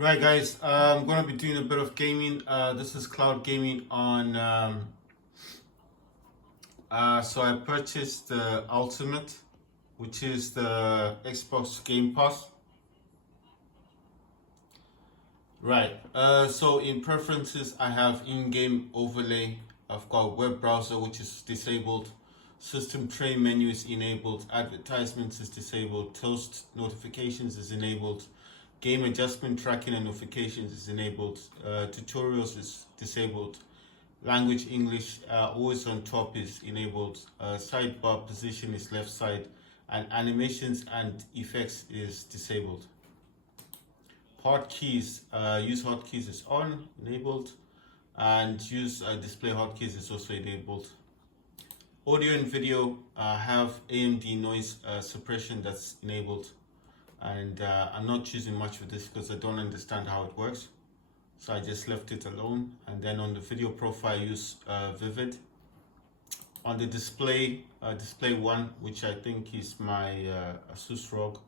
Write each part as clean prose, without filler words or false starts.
Right, guys, I'm gonna be doing a bit of gaming. This is cloud gaming on. So I purchased the Ultimate, which is the Xbox Game Pass. Right. So in preferences, I have in-game overlay. I've got web browser, which is disabled. System tray menu is enabled. Advertisements is disabled. Toast notifications is enabled. Game adjustment tracking and notifications is enabled. Tutorials is disabled. Language English always on top is enabled. Sidebar position is left side. And animations and effects is disabled. Hotkeys, use hotkeys is on, enabled, and use display hotkeys is also enabled. Audio and video have AMD noise suppression that's enabled, and I'm not choosing much for this because I don't understand how it works, so I just left it alone. And then on the video profile, I use Vivid. On the display, display 1, which I think is my Asus ROG,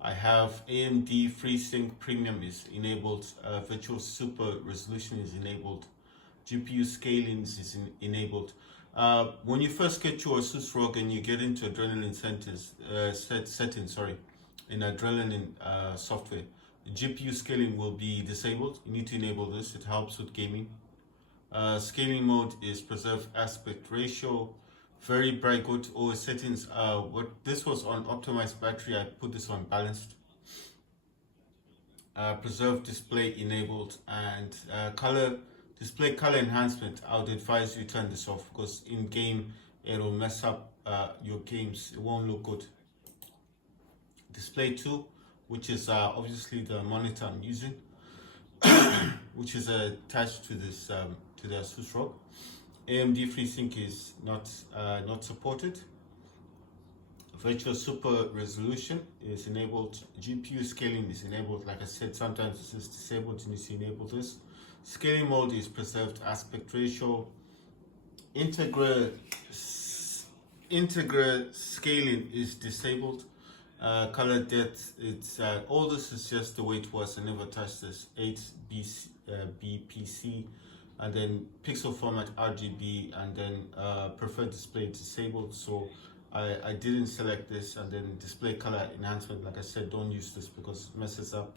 I have AMD FreeSync Premium is enabled, Virtual Super Resolution is enabled, GPU scaling is enabled. When you first get your Asus ROG and you get into Adrenaline settings, in Adrenaline software, GPU scaling will be disabled. You need to enable this, it helps with gaming. Scaling mode is preserve aspect ratio. Very bright good OS settings. What this was on optimized battery, I put this on balanced. Preserve display enabled, and display color enhancement. I would advise you turn this off because in game it'll mess up your games. It won't look good. Display 2, which is obviously the monitor I'm using, which is attached to this to the Asus ROG. AMD FreeSync is not supported. Virtual Super Resolution is enabled. GPU scaling is enabled. Like I said, sometimes this is disabled. You need to enable this. Scaling mode is preserved aspect ratio. Integra scaling is disabled. Color depth, it's all this is just the way it was. I never touched this. 8 BPC, and then pixel format RGB, and then preferred display disabled. So I didn't select this. And then display color enhancement, like I said, don't use this because it messes up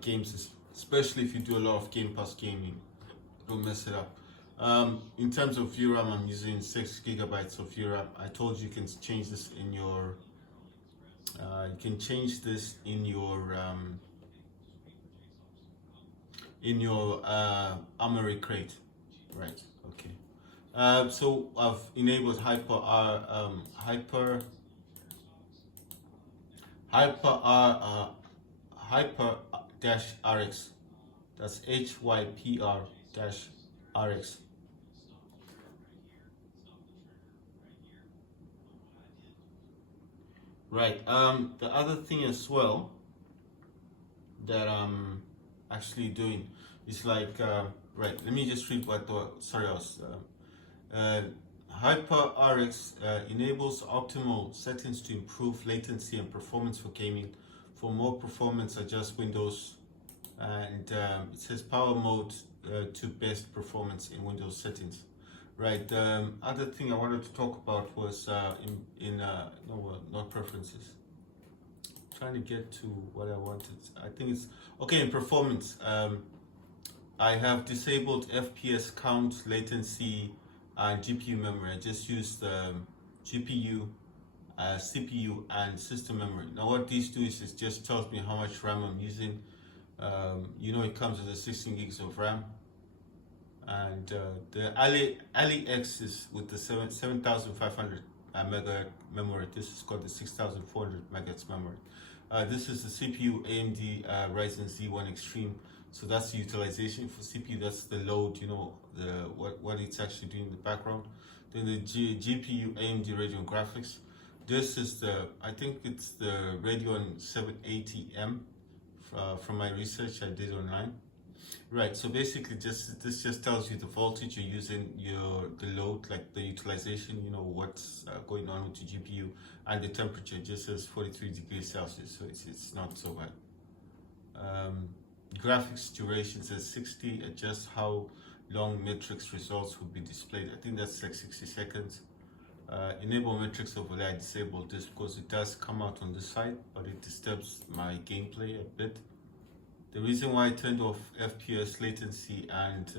games, especially if you do a lot of Game Pass gaming. Don't mess it up. In terms of VRAM, I'm using 6 gigabytes of VRAM. I told you can change this in your Armory crate, right? Okay. So I've enabled hyper dash RX. That's HYPR dash RX. Right. The other thing as well that I'm actually doing is like right. Let me just read what the sorry I was. HyperRx enables optimal settings to improve latency and performance for gaming. For more performance, adjust Windows, and it says power mode to best performance in Windows settings. Right. Other thing I wanted to talk about was not preferences. Trying to get to what I wanted. I think it's okay in performance. I have disabled FPS count, latency, and GPU memory. I just used GPU, CPU, and system memory. Now what these do is it just tells me how much RAM I'm using. It comes with a 16 gigs of RAM. And the Ali-X is with the 7,500 megahertz memory. This is called the 6,400 megahertz memory. This is the CPU AMD Ryzen Z1 Extreme. So that's the utilization for CPU. That's the load. What it's actually doing in the background. Then the GPU AMD Radeon Graphics. This is I think it's the Radeon 780M from my research I did online. Right, so basically this just tells you the voltage you're using, the load, like the utilization, what's going on with your GPU, and the temperature just says 43 degrees Celsius, so it's not so bad. graphics duration says 60. Adjust how long matrix results will be displayed. I think that's like 60 seconds. Enable matrix overlay. I disabled this because it does come out on this side, but it disturbs my gameplay a bit. The reason why I turned off FPS, latency, and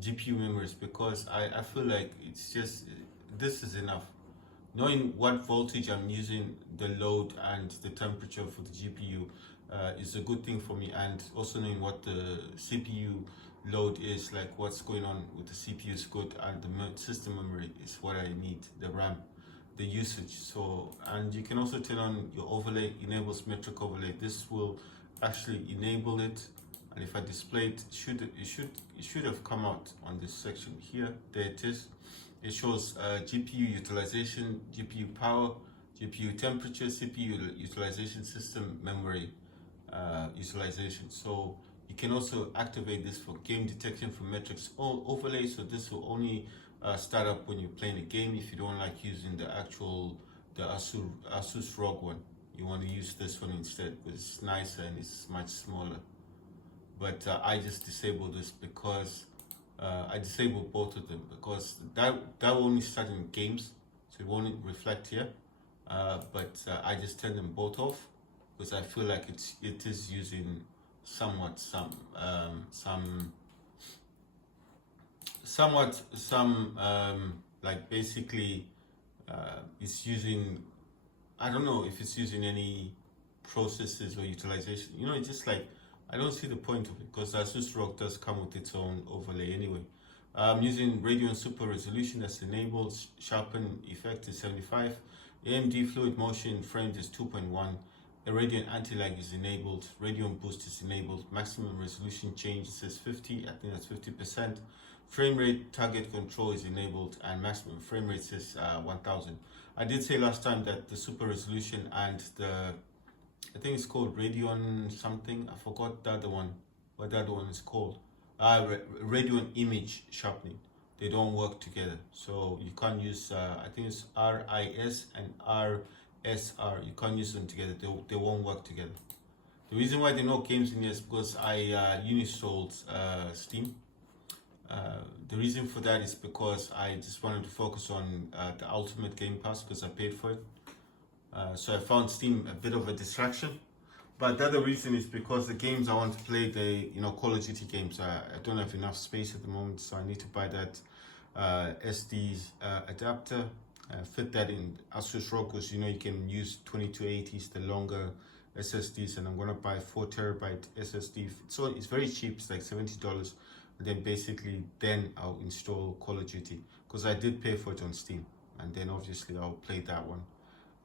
GPU memory is because I feel like it's just, this is enough. Knowing what voltage I'm using, the load and the temperature for the GPU is a good thing for me, and also knowing what the CPU load is, like what's going on with the CPU is good, and the system memory is what I need, the RAM, the usage. So, and you can also turn on your overlay, enables metric overlay. This will actually enable it, and if I display it, it should have come out on this section here. There it is. It shows GPU utilization, GPU power, GPU temperature, CPU utilization, system memory utilization. So you can also activate this for game detection for metrics overlay. So this will only start up when you're playing a game. If you don't like using the Asus ROG one, you want to use this one instead because it's nicer and it's much smaller. But I just disabled this because I disabled both of them because that will only start in games, so it won't reflect here. But I just turned them both off because I feel like it is using somewhat some like basically it's using, I don't know if it's using any processes or utilization. You know, it's just like I don't see the point of it because Asus ROG does come with its own overlay anyway. I'm using Radeon Super Resolution that's enabled. Sharpen effect is 75. AMD Fluid Motion frames is 2.1. A Radeon Anti-Lag is enabled. Radeon Boost is enabled. Maximum resolution change says 50. I think that's 50%. Frame rate target control is enabled, and maximum frame rate says 1000. I did say last time that the Super Resolution and I think it's called Radeon something. I forgot the other one. What the other one is called? Radeon Image Sharpening. They don't work together. So you can't use, I think it's RIS and RSR. You can't use them together. They won't work together. The reason why there are no games in here is because I uninstalled Steam. The reason for that is because I just wanted to focus on the Ultimate Game Pass because I paid for it. So I found Steam a bit of a distraction, but the other reason is because the games I want to play, Call of Duty games, I don't have enough space at the moment, so I need to buy that SD adapter, fit that in Asus ROG because you can use 2280s, the longer SSDs, and I'm gonna buy 4TB SSD. So it's very cheap, it's like $70, and then basically I'll install Call of Duty because I did pay for it on Steam, and then obviously I'll play that one.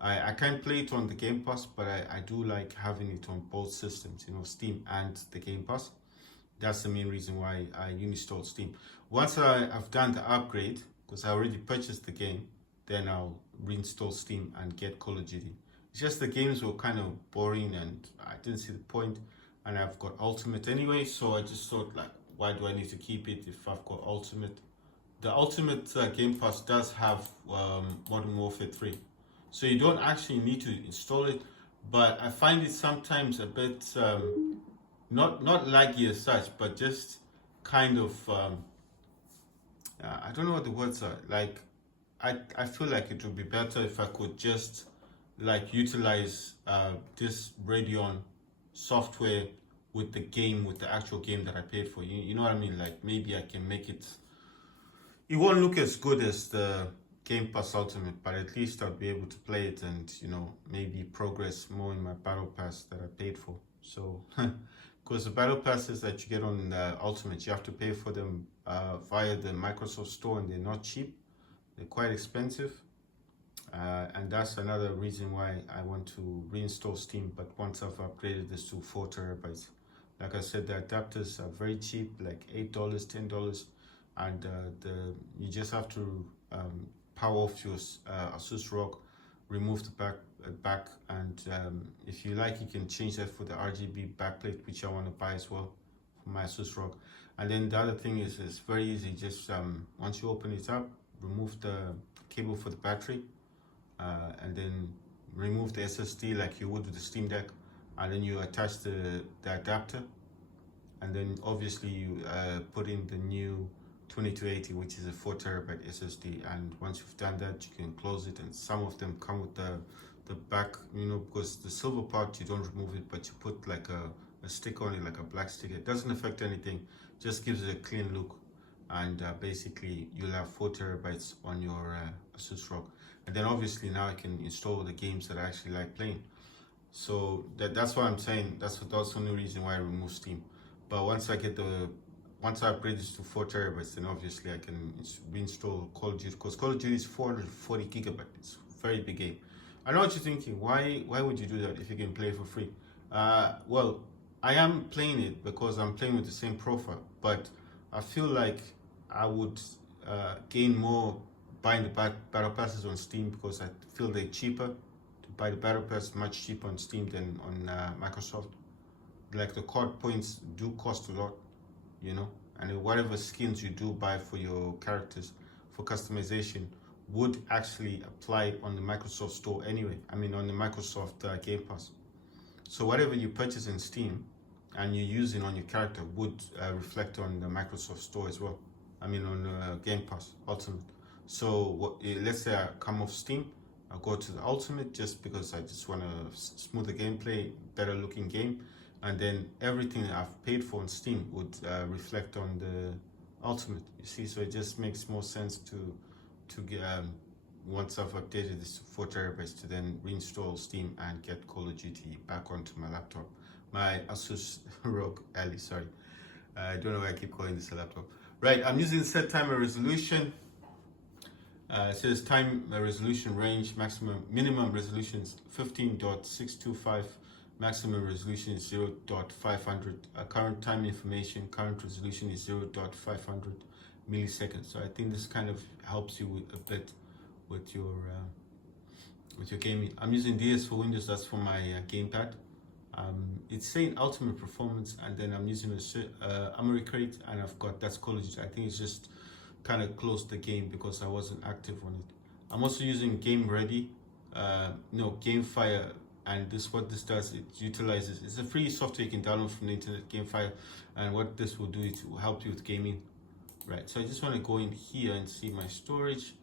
I can't play it on the Game Pass, but I do like having it on both systems, Steam and the Game Pass. That's the main reason why I uninstalled Steam. Once I've done the upgrade, because I already purchased the game, then I'll reinstall Steam and get Call of Duty. It's just the games were kind of boring and I didn't see the point, and I've got Ultimate anyway, so I just thought, like, why do I need to keep it if I've got Ultimate? The Ultimate Game Pass does have Modern Warfare 3. So you don't actually need to install it, but I find it sometimes a bit not laggy as such, but just kind of I don't know what the words are. Like I feel like it would be better if I could just like utilize this Radeon software with the actual game that I paid for. You know what I mean? Like maybe I can make it. It won't look as good as the Game Pass Ultimate, but at least I'll be able to play it and maybe progress more in my battle pass that I paid for. So because the battle passes that you get on the Ultimate, you have to pay for them via the Microsoft Store, and they're not cheap. They're quite expensive, and that's another reason why I want to reinstall Steam. But once I've upgraded this to 4TB, like I said, the adapters are very cheap, like $8, $10, and you just have to power off your Asus ROG, remove the back, and if you like, you can change that for the RGB backplate, which I want to buy as well for my Asus ROG. And then the other thing is, it's very easy. Just once you open it up, remove the cable for the battery, and then remove the SSD like you would with the Steam Deck, and then you attach the adapter, and then obviously you put in the new 2280, which is a 4 terabyte SSD, and once you've done that, you can close it. And some of them come with the back, because the silver part you don't remove it, but you put like a stick on it, like a black sticker. It doesn't affect anything, just gives it a clean look. And basically you'll have 4 terabytes on your Asus ROG. And then obviously now I can install the games that I actually like playing. So that's why I'm saying that's the only reason why I remove Steam. But once I upgrade this to 4 terabytes, then obviously I can reinstall Call of Duty, because Call of Duty is 440 gigabytes. It's a very big game. I know what you're thinking. Why would you do that if you can play it for free? Well, I am playing it because I'm playing with the same profile, but I feel like I would gain more buying the battle passes on Steam, because I feel they're cheaper. To buy the battle pass much cheaper on Steam than on Microsoft. Like the card points do cost a lot, and whatever skins you do buy for your characters for customization would actually apply on the Microsoft store anyway. I mean, on the Microsoft Game Pass. So whatever you purchase in Steam and you're using on your character would reflect on the Microsoft store as well. I mean, on Game Pass Ultimate. So let's say I come off Steam, I go to the Ultimate just because I just want to smooth the gameplay, better looking game, and then everything I've paid for on Steam would reflect on the Ultimate. You see, so it just makes more sense to get once I've updated this to 4 terabytes to then reinstall Steam and get Call of Duty back onto my laptop, my Asus ROG Ally. Sorry, I don't know why I keep calling this a laptop. Right, I'm using set timer resolution. It says time resolution range, minimum resolution is 15.625, maximum resolution is 0.500. Current time information, current resolution is 0.500 milliseconds. So I think this kind of helps you a bit with your gaming. I'm using DS for Windows. That's for my gamepad. It's saying ultimate performance, and then I'm using a Armory crate, and I've got that's Call of Duty. I think it's just kind of closed the game because I wasn't active on it. I'm also using Game Ready, GameFire, and what this does, it utilizes, it's a free software you can download from the internet, GameFire, and what this will do, it will help you with gaming. Right, so I just want to go in here and see my storage.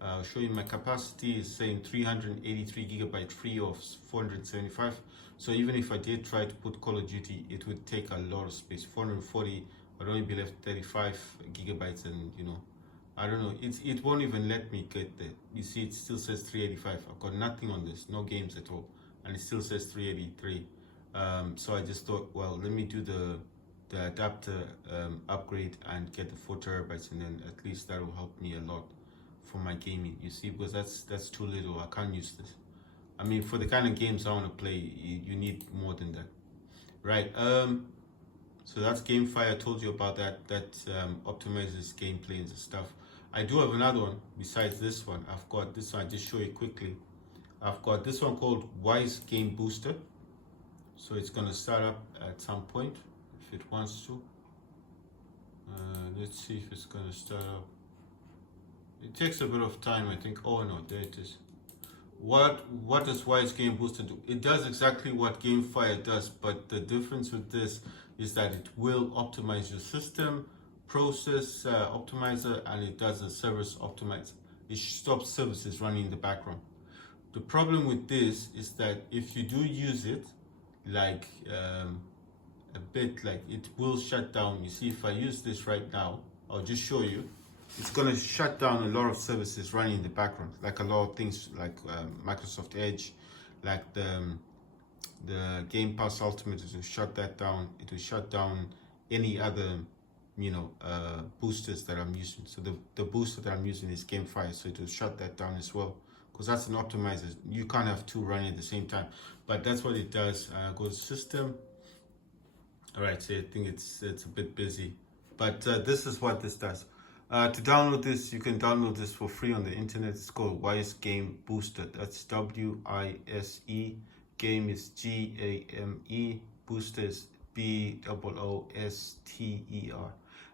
I'll show you my capacity is saying 383 gigabyte free of 475. So even if I did try to put Call of Duty, it would take a lot of space. 440 would only be left 35 gigabytes, and I don't know. It won't even let me get there. You see, it still says 385. I've got nothing on this, no games at all, and it still says 383. So I just thought, well, let me do the adapter upgrade and get the 4 terabytes, and then at least that will help me a lot for my gaming. You see, because that's too little. I can't use this. I mean, for the kind of games I want to play, you need more than that, right? So that's GameFire. I told you about that. That optimizes gameplay and stuff. I do have another one besides this one. I've got this one. I'll just show you quickly. I've got this one called Wise Game Booster. So it's gonna start up at some point if it wants to. Let's see if it's gonna start up. It takes a bit of time, I think. Oh no, there it is. What does Wise Game Booster do? It does exactly what GameFire does, but the difference with this is that it will optimize your system, process optimizer, and it does a service optimizer. It stops services running in the background. The problem with this is that if you do use it, like a bit, like it will shut down. You see, if I use this right now, I'll just show you. It's going to shut down a lot of services running in the background, like a lot of things like Microsoft Edge, like the Game Pass Ultimate. It will shut that down. It will shut down any other boosters that I'm using. So the booster that I'm using is GameFire, so it will shut that down as well, because that's an optimizer. You can't have two running at the same time, but that's what it does. Go to system. All right, so I think it's a bit busy, but this is what this does. To download this, you can download this for free on the internet. It's called Wise Game Booster. That's WISE. Game is GAME. Booster is BOOSTER.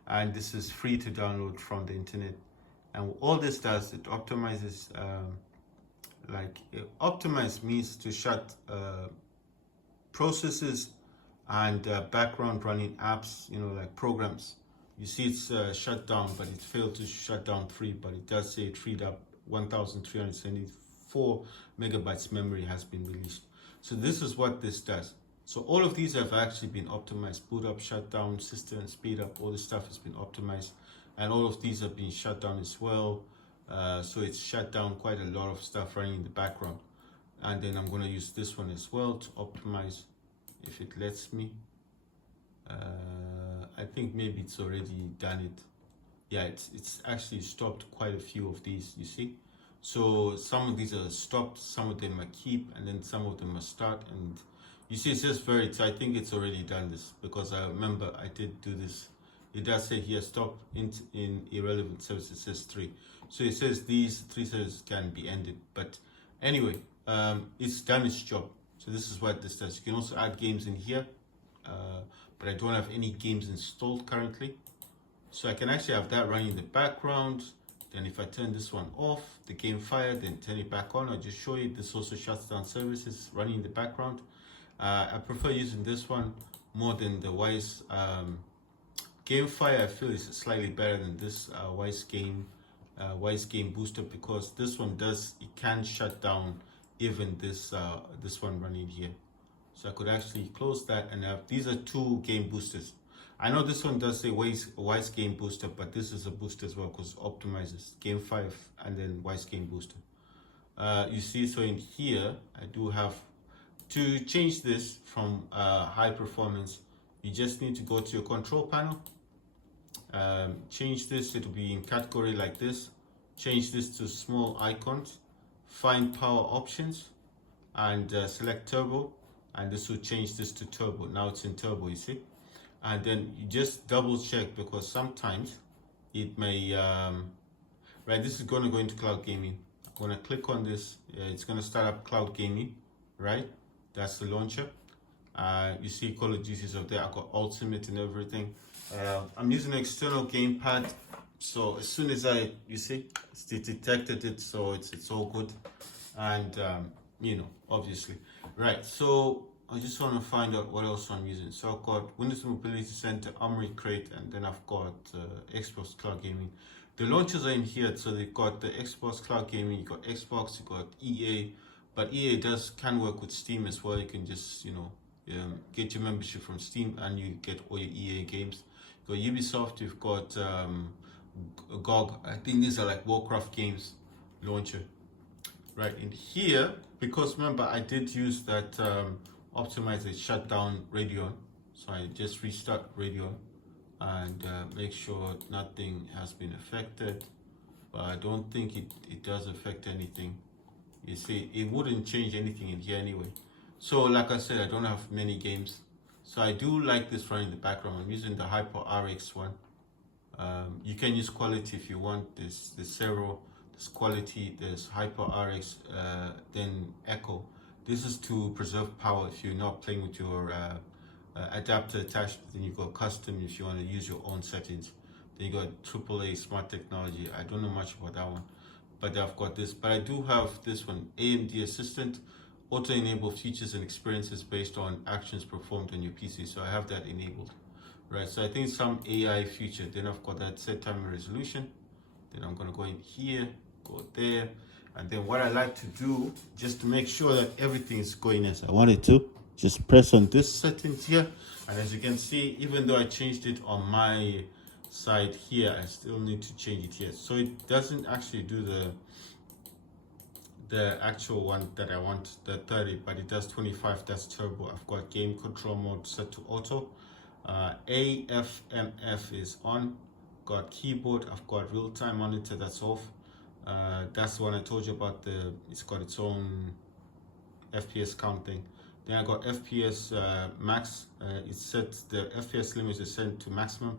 And this is free to download from the internet. And all this does, it optimizes. Optimize means to shut processes and background running apps, you know, like programs. You see it's shut down, but it failed to shut down 3, but it does say it freed up 1,374 megabytes memory has been released. So this is what this does. So all of these have actually been optimized. Boot up, shut down, system speed up, all this stuff has been optimized. And all of these have been shut down as well. So it's shut down quite a lot of stuff running in the background. And then I'm going to use this one as well to optimize if it lets me. I think maybe it's already done it. Yeah, it's actually stopped quite a few of these, you see. So some of these are stopped, some of them are keep, and then some of them are start. And you see it says so I think it's already done this, because I remember I did do this. It does say here stop in irrelevant service. It says 3. So it says these 3 services can be ended. But anyway, it's done its job. So this is what this does. You can also add games in here, but I don't have any games installed currently. So I can actually have that running in the background. Then if I turn this one off, the game fire, then turn it back on. I'll just show you this also shuts down services running in the background. I prefer using this one more than the Wise Game Fire. I feel is slightly better than this Wise Game Booster, because this one it can shut down even this one running here. So I could actually close that and have, these are 2 game boosters. I know this one does say Wise Game Booster, but this is a booster as well because it optimizes Game 5 and then Wise Game Booster. You see, so in here, I do have to change this from high performance. You just need to go to your control panel, change this, it'll be in category like this, change this to small icons, find power options, and select turbo, and this will change this to turbo. Now it's in turbo, you see. And then you just double check, because sometimes it may right, this is going to go into cloud gaming. I'm going to click on this. It's going to start up cloud gaming, right? That's the launcher. You see Call of Duty's up there. I got ultimate and everything. I'm using an external gamepad, so as soon as you see it's detected it, so it's all good. And you know, obviously, right? So I just want to find out what else I'm using. So I've got Windows Mobility Center, Armory Crate, and then I've got Xbox Cloud Gaming. The launchers are in here, so they've got the Xbox Cloud Gaming, you got Xbox, you got EA, but EA can work with Steam as well. You can just, you know, get your membership from Steam and you get all your EA games. You got Ubisoft, you've got GOG. I think these are like Warcraft games launcher. Right in here, because remember I did use that optimize it, shut down Radeon, so I just restart Radeon and make sure nothing has been affected, but I don't think it does affect anything. You see, it wouldn't change anything in here anyway. So like I said, I don't have many games, so I do like this running in the background. I'm using the Hyper RX one. You can use quality if you want. This Zero, this quality, there's Hyper RX, then Echo. This is to preserve power if you're not playing with your adapter attached. Then you got custom if you want to use your own settings. Then you got AAA smart technology. I don't know much about that one, but I've got this. But I do have this one, AMD Assistant, auto-enable features and experiences based on actions performed on your PC. So I have that enabled, right? So I think some AI feature. Then I've got that set time resolution. Then I'm gonna go in here, go there. And then what I like to do, just to make sure that everything is going as I want it to, just press on this settings here. And as you can see, even though I changed it on my side here, I still need to change it here. So it doesn't actually do the actual one that I want, the 30, but it does 25, that's turbo. I've got game control mode set to auto. AFMF is on. Got keyboard, I've got real-time monitor, that's off. That's the one I told you about, it's got its own FPS counting. Then I got FPS max, it's set, the FPS limit is set to maximum.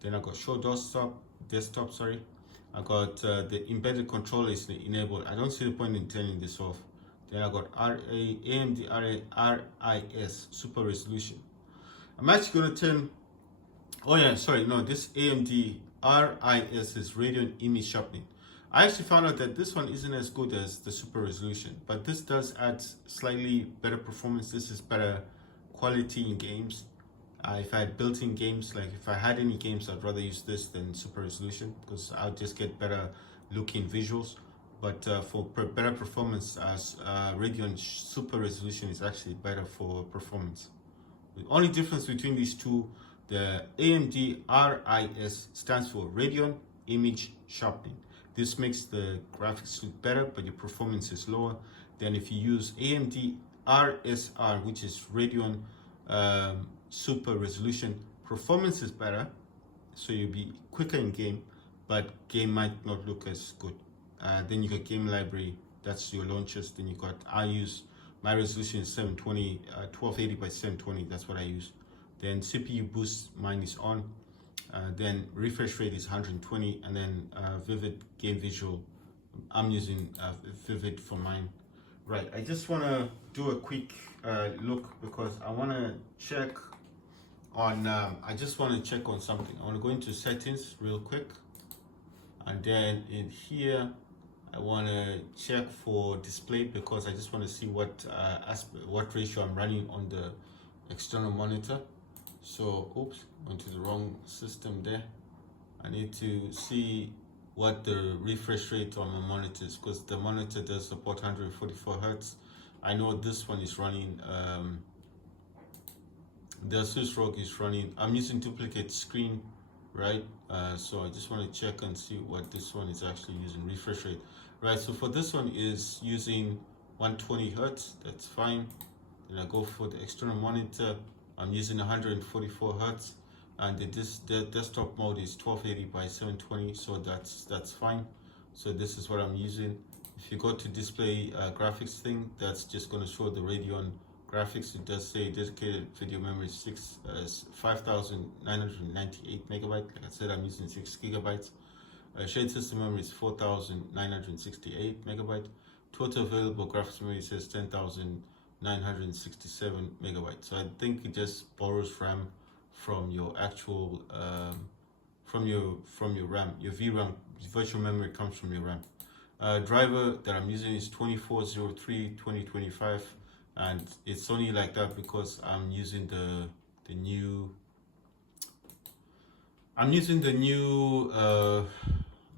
Then I got show desktop, sorry. I got the embedded controller is enabled. I don't see the point in turning this off. Then I got AMD RIS super resolution. I'm actually gonna turn, oh yeah, sorry, no, this AMD RIS is Radeon Image Sharpening. I actually found out that this one isn't as good as the super resolution, but this does add slightly better performance. This is better quality in games. If I had built-in games, like if I had any games, I'd rather use this than super resolution because I'll just get better looking visuals. But for better performance, Radeon super resolution is actually better for performance. The only difference between these two, the AMD RIS stands for Radeon Image Sharpening. This makes the graphics look better, but your performance is lower than if you use AMD RSR, which is Radeon Super Resolution. Performance is better, so you'll be quicker in game, but game might not look as good. Then you got game library, that's your launchers. Then you got, I use, my resolution is 720, 1280 by 720, that's what I use. Then CPU boost, mine is on. Then refresh rate is 120, and then Vivid game visual, I'm using Vivid for mine. Right, I just want to do a quick look because I want to check on, I just want to check on something. I want to go into settings real quick, and then in here, I want to check for display because I just want to see what ratio I'm running on the external monitor. So, oops, went to the wrong system there. I need to see what the refresh rate on my monitor is because the monitor does support 144 Hertz. I know this one is running, the Asus ROG is running, I'm using duplicate screen, right? So I just want to check and see what this one is actually using refresh rate. Right, so for this one is using 120 Hertz, that's fine. Then I go for the external monitor, I'm using 144 Hertz, and the desktop mode is 1280 by 720, so that's fine. So this is what I'm using. If you go to display graphics thing, that's just going to show the Radeon graphics. It does say dedicated video memory 5,998 megabyte. Like I said, I'm using 6 gigabytes. Shared system memory is 4,968 megabyte. Total available graphics memory says 10,967 megabytes. So I think it just borrows RAM from your actual from your RAM. Your VRAM, virtual memory, comes from your RAM. Driver that I'm using is 2403-2025, and it's only like that because I'm using the new. I'm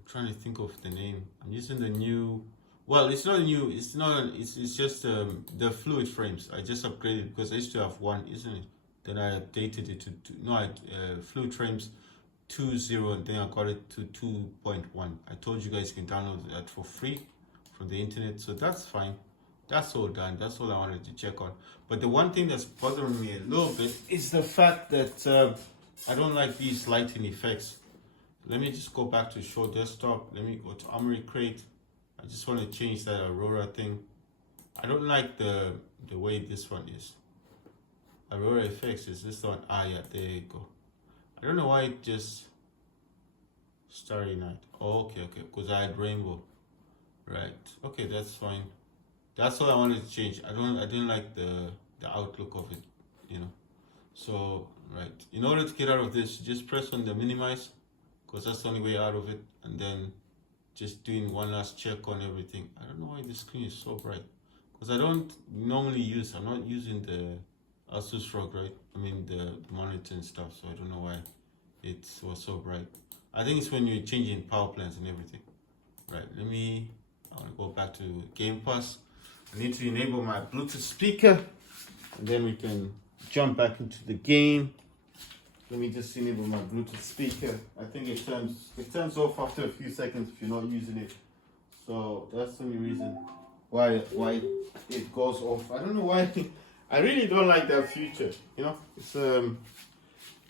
trying to think of the name. I'm using the new. Well, it's not new. It's not. It's just the fluid frames. I just upgraded because I used to have one, isn't it? Then I updated it to fluid frames 2.0, and then I got it to 2.1. I told you guys you can download that for free from the internet, so that's fine. That's all done. That's all I wanted to check on. But the one thing that's bothering me a little bit is the fact that I don't like these lighting effects. Let me just go back to show desktop. Let me go to Armory Crate. I just want to change that Aurora thing. I don't like the way this one is. Aurora effects is this one. Ah, yeah, there you go. I don't know why it just Starry Night. Oh, okay, because I had rainbow. Right. Okay, that's fine. That's all I wanted to change. I didn't like the outlook of it, you know. So, right. In order to get out of this, just press on the minimize, because that's the only way out of it, and then just doing one last check on everything. I don't know why the screen is so bright, because I don't normally use, I'm not using the Asus ROG, right? I mean the monitor and stuff, so I don't know why it was so bright. I think it's when you're changing power plants and everything. Right, I want to go back to Game Pass. I need to enable my Bluetooth speaker, and then we can jump back into the game. Let me just enable my Bluetooth speaker. I think it turns off after a few seconds if you're not using it. So that's the only reason why it goes off. I don't know why. I really don't like that feature. You know, it's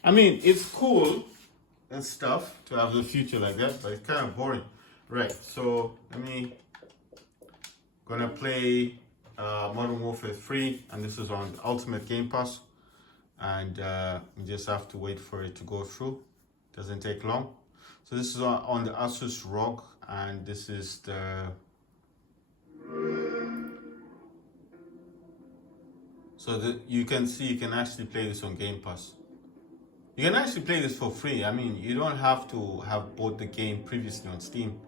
I mean, it's cool and stuff to have the feature like that, but it's kind of boring. Right. So gonna play Modern Warfare 3, and this is on Ultimate Game Pass, and you just have to wait for it to go through. Doesn't take long. So this is on the Asus ROG, and this is the you can see you can actually play this on Game Pass. You can actually play this for free. I mean, you don't have to have bought the game previously on Steam,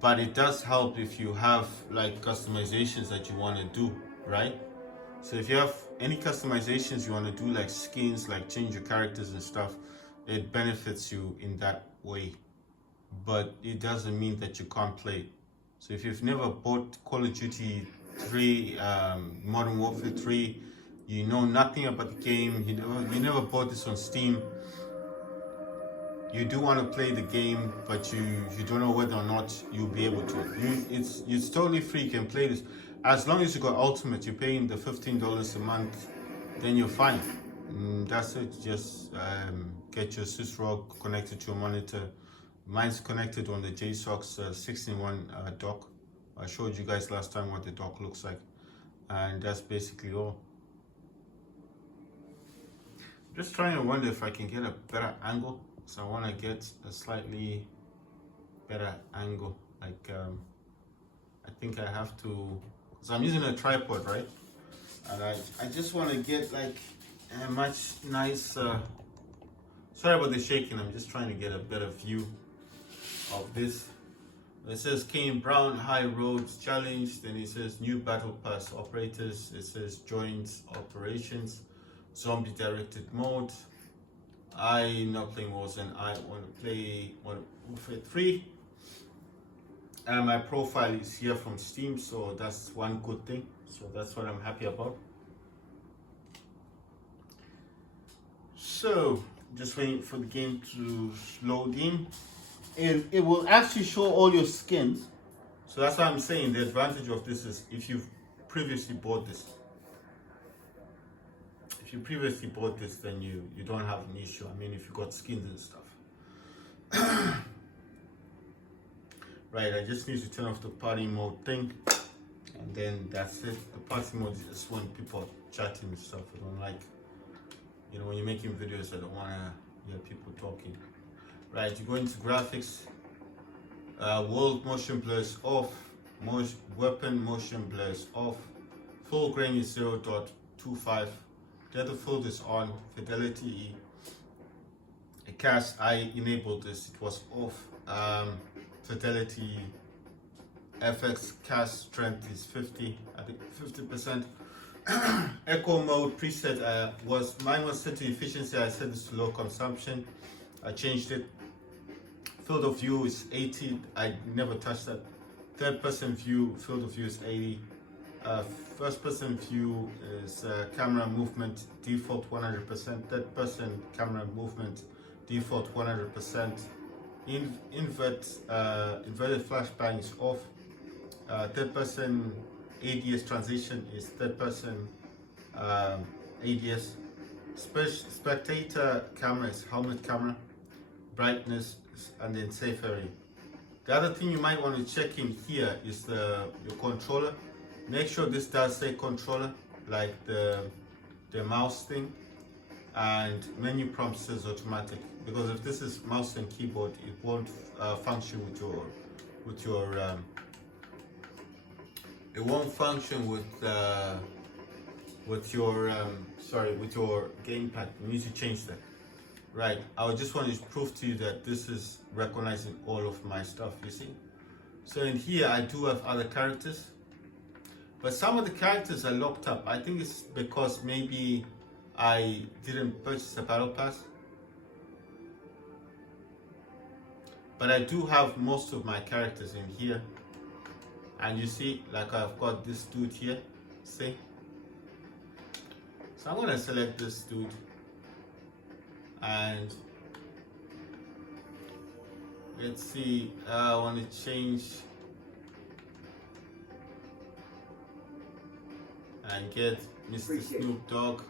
but it does help if you have like customizations that you want to do, right? So if you have any customizations you want to do, like skins, like change your characters and stuff, it benefits you in that way. But it doesn't mean that you can't play. So if you've never bought Call of Duty 3, Modern Warfare 3, you know nothing about the game, you never bought this on Steam, you do want to play the game, but you don't know whether or not you'll be able to. It's totally free. You can play this as long as you got Ultimate. You're paying the $15 a month, then you're fine. That's it. Just get your Asus ROG connected to your monitor. Mine's connected on the JSOX 16.1 dock. I showed you guys last time what the dock looks like, and that's basically all. Just trying to wonder if I can get a better angle. So I want to get a slightly better angle. Like I think I have to, because I'm using a tripod, right? And I just want to get like a much nicer. Sorry about the shaking. I'm just trying to get a better view of this. It says Kane Brown High Roads Challenge. Then it says new battle pass operators. It says joint operations, zombie directed mode. I'm not playing Warzone. I want to play Modern Warfare 3. And my profile is here from Steam, so that's one good thing. So that's what I'm happy about. So just waiting for the game to load in. And it will actually show all your skins. So that's why I'm saying the advantage of this is if you've previously bought this. If you previously bought this, then you don't have an issue. I mean, if you got skins and stuff. Right, I just need to turn off the party mode thing. And then that's it. The party mode is just when people are chatting and stuff. I don't like, when you're making videos, I don't want to hear people talking. Right, you go into graphics. World motion blur is off. Weapon motion blur is off. Full grain is 0.25. Depth of field is on. Fidelity. Cast, I enabled this. It was off. Fidelity. FX cast strength is 50. I think 50%. Echo mode preset mine was set to efficiency. I set this to low consumption. I changed it. Field of view is 80. I never touched that. Third person view, field of view is 80. First person view is camera movement default 100%. Third person camera movement default 100%. Inverted flashbang is off. Third person ADS transition is third person ADS. Spectator camera is helmet camera. Brightness and then safe area. The other thing you might want to check in here is your controller. Make sure this does say controller, like the mouse thing, and menu prompt says automatic. Because if this is mouse and keyboard, it won't function with your it won't function with your gamepad. You need to change that. Right, I just want to prove to you that this is recognizing all of my stuff, you see. So in here, I do have other characters, but some of the characters are locked up. I think it's because maybe I didn't purchase a battle pass. But I do have most of my characters in here. And you see, like I've got this dude here, see? So I'm gonna select this dude. And let's see, I want to change and get Mr. Snoop Dogg.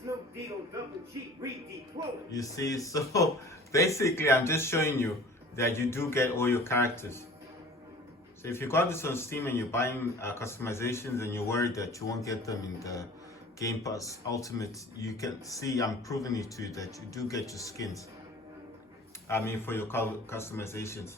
Snoop D-O double G, redeploy. You see, so basically I'm just showing you that you do get all your characters. So if you got this on Steam and you're buying customizations and you're worried that you won't get them in the Game Pass Ultimate, you can see I'm proving it to you that you do get your skins. I mean, for your customizations.